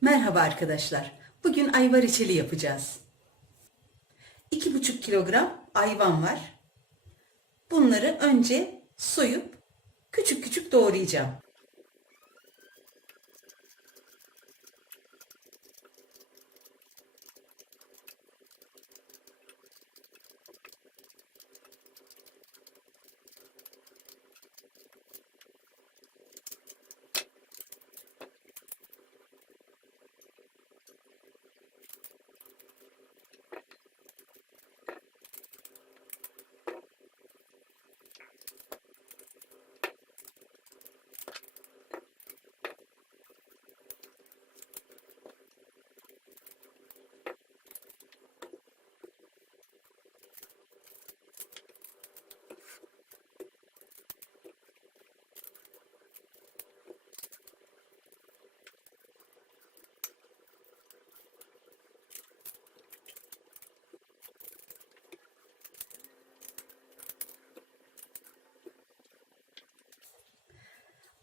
Merhaba arkadaşlar. Bugün ayva reçeli yapacağız. 2,5 kilogram ayvam var. Bunları önce soyup küçük küçük doğrayacağım.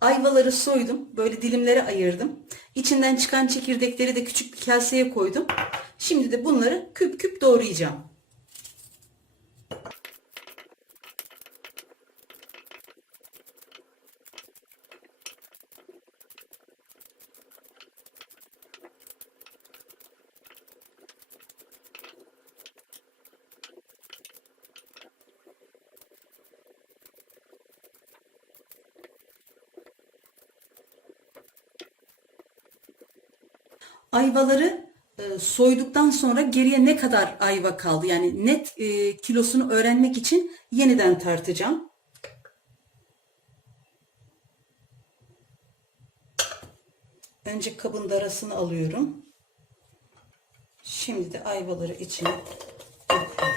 Ayvaları soydum. Böyle dilimlere ayırdım. İçinden çıkan çekirdekleri de küçük bir kaseye koydum. Şimdi de bunları küp küp doğrayacağım. Ayvaları soyduktan sonra geriye ne kadar ayva kaldı? Yani net kilosunu öğrenmek için yeniden tartacağım. Önce kabın darasını alıyorum. Şimdi de ayvaları içine döküyorum.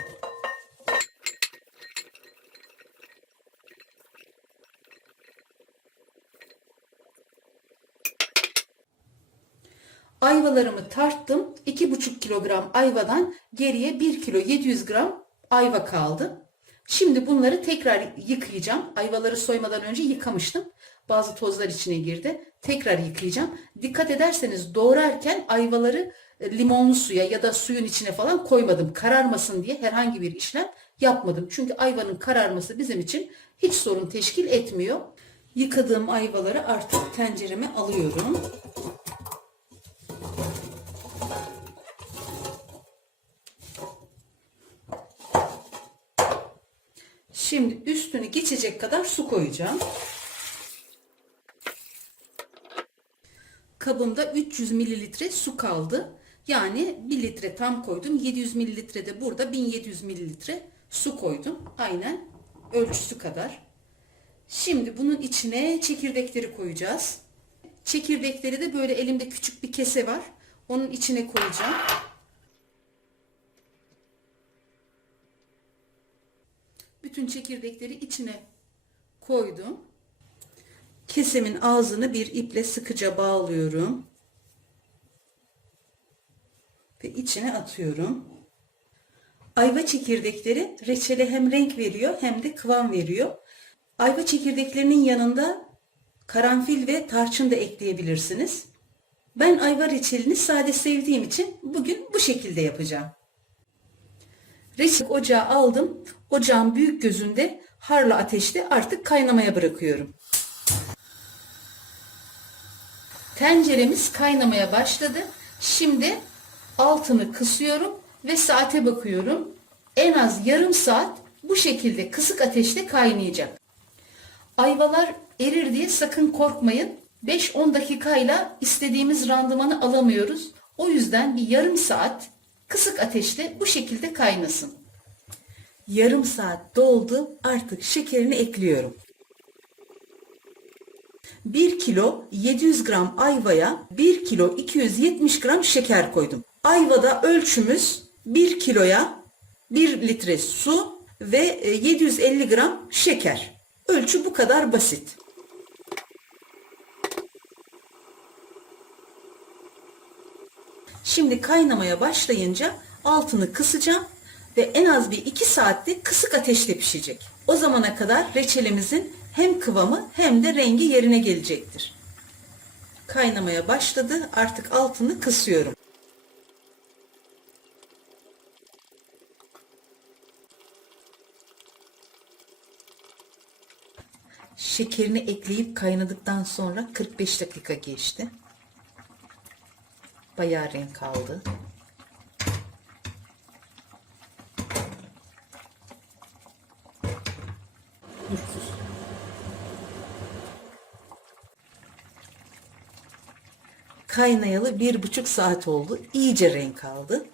Ayvalarımı tarttım. 2,5 kilogram ayvadan geriye 1 kilo 700 gram ayva kaldı. Şimdi bunları tekrar yıkayacağım. Ayvaları soymadan önce yıkamıştım. Bazı tozlar içine girdi. Tekrar yıkayacağım. Dikkat ederseniz doğrarken ayvaları limonlu suya ya da suyun içine falan koymadım. Kararmasın diye herhangi bir işlem yapmadım. Çünkü ayvanın kararması bizim için hiç sorun teşkil etmiyor. Yıkadığım ayvaları artık tencereme alıyorum. Şimdi üstünü geçecek kadar su koyacağım. Kabımda 300 mililitre su kaldı. Yani 1 litre tam koydum. 700 mililitre de burada 1700 mililitre su koydum. Aynen ölçüsü kadar. Şimdi bunun içine çekirdekleri koyacağız. Çekirdekleri de böyle elimde küçük bir kese var. Onun içine koyacağım. Bütün çekirdekleri içine koydum. Kesemin ağzını bir iple sıkıca bağlıyorum. Ve içine atıyorum. Ayva çekirdekleri reçele hem renk veriyor hem de kıvam veriyor. Ayva çekirdeklerinin yanında karanfil ve tarçın da ekleyebilirsiniz. Ben ayva reçelini sade sevdiğim için bugün bu şekilde yapacağım. Reçel ocağı aldım. Ocağın büyük gözünde harlı ateşte artık kaynamaya bırakıyorum. Tenceremiz kaynamaya başladı. Şimdi altını kısıyorum ve saate bakıyorum. En az yarım saat bu şekilde kısık ateşte kaynayacak. Ayvalar erir diye sakın korkmayın. 5-10 dakikayla istediğimiz randımanı alamıyoruz. O yüzden bir yarım saat kısık ateşte bu şekilde kaynasın. Yarım saat doldu. Artık şekerini ekliyorum. 1 kilo 700 gram ayvaya 1 kilo 270 gram şeker koydum. Ayvada ölçümüz 1 kiloya 1 litre su ve 750 gram şeker. Ölçü bu kadar basit. Şimdi kaynamaya başlayınca altını kısacağım ve en az bir 2 saatte kısık ateşte pişecek. O zamana kadar reçelimizin hem kıvamı hem de rengi yerine gelecektir. Kaynamaya başladı. Artık altını kısıyorum. Şekerini ekleyip kaynadıktan sonra 45 dakika geçti. Bayağı renk aldı. Kaynayalı 1,5 saat oldu. İyice renk aldı.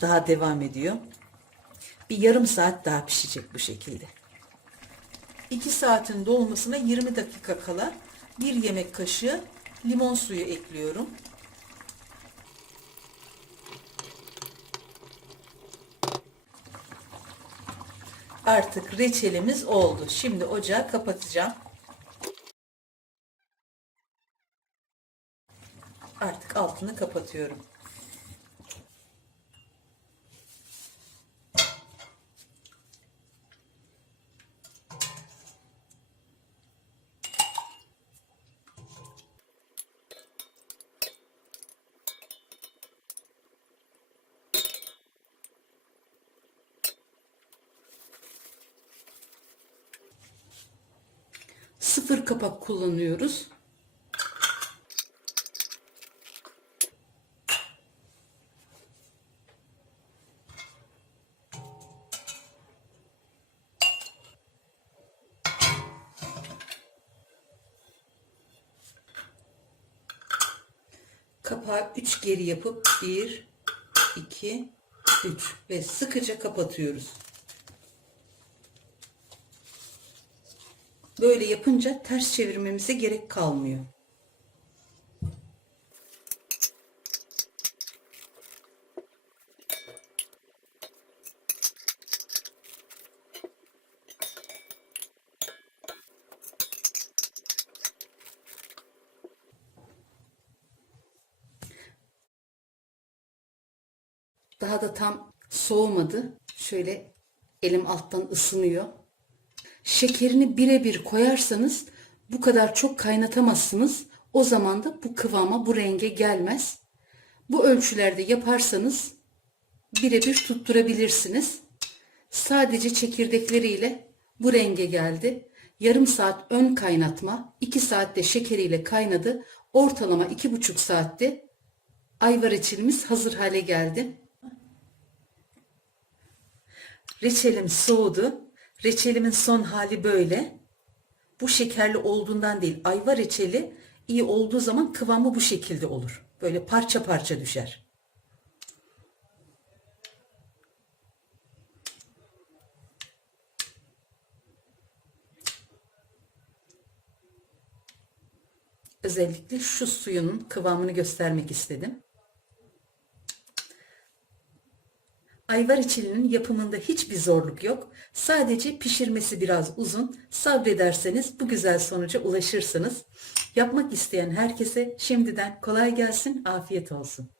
Daha devam ediyor. Bir yarım saat daha pişecek bu şekilde. 2 saatin dolmasına 20 dakika kala 1 yemek kaşığı limon suyu ekliyorum. Artık reçelimiz oldu. Şimdi ocağı kapatacağım. Artık altını kapatıyorum. Sıfır kapak kullanıyoruz. Kapağı 3 geri yapıp 1, 2, 3 ve sıkıca kapatıyoruz. Böyle yapınca ters çevirmemize gerek kalmıyor. Daha da tam soğumadı. Şöyle elim alttan ısınıyor. Şekerini birebir koyarsanız bu kadar çok kaynatamazsınız. O zaman da bu kıvama, bu renge gelmez. Bu ölçülerde yaparsanız birebir tutturabilirsiniz. Sadece çekirdekleriyle bu renge geldi. Yarım saat ön kaynatma, 2 saatte şekeriyle kaynadı. Ortalama 2,5 saatte ayva reçelimiz hazır hale geldi. Reçelim soğudu. Reçelimin son hali böyle. Bu şekerli olduğundan değil. Ayva reçeli iyi olduğu zaman kıvamı bu şekilde olur. Böyle parça parça düşer. Özellikle şu suyunun kıvamını göstermek istedim. Ayva reçelinin yapımında hiçbir zorluk yok. Sadece pişirmesi biraz uzun. Sabrederseniz bu güzel sonuca ulaşırsınız. Yapmak isteyen herkese şimdiden kolay gelsin, afiyet olsun.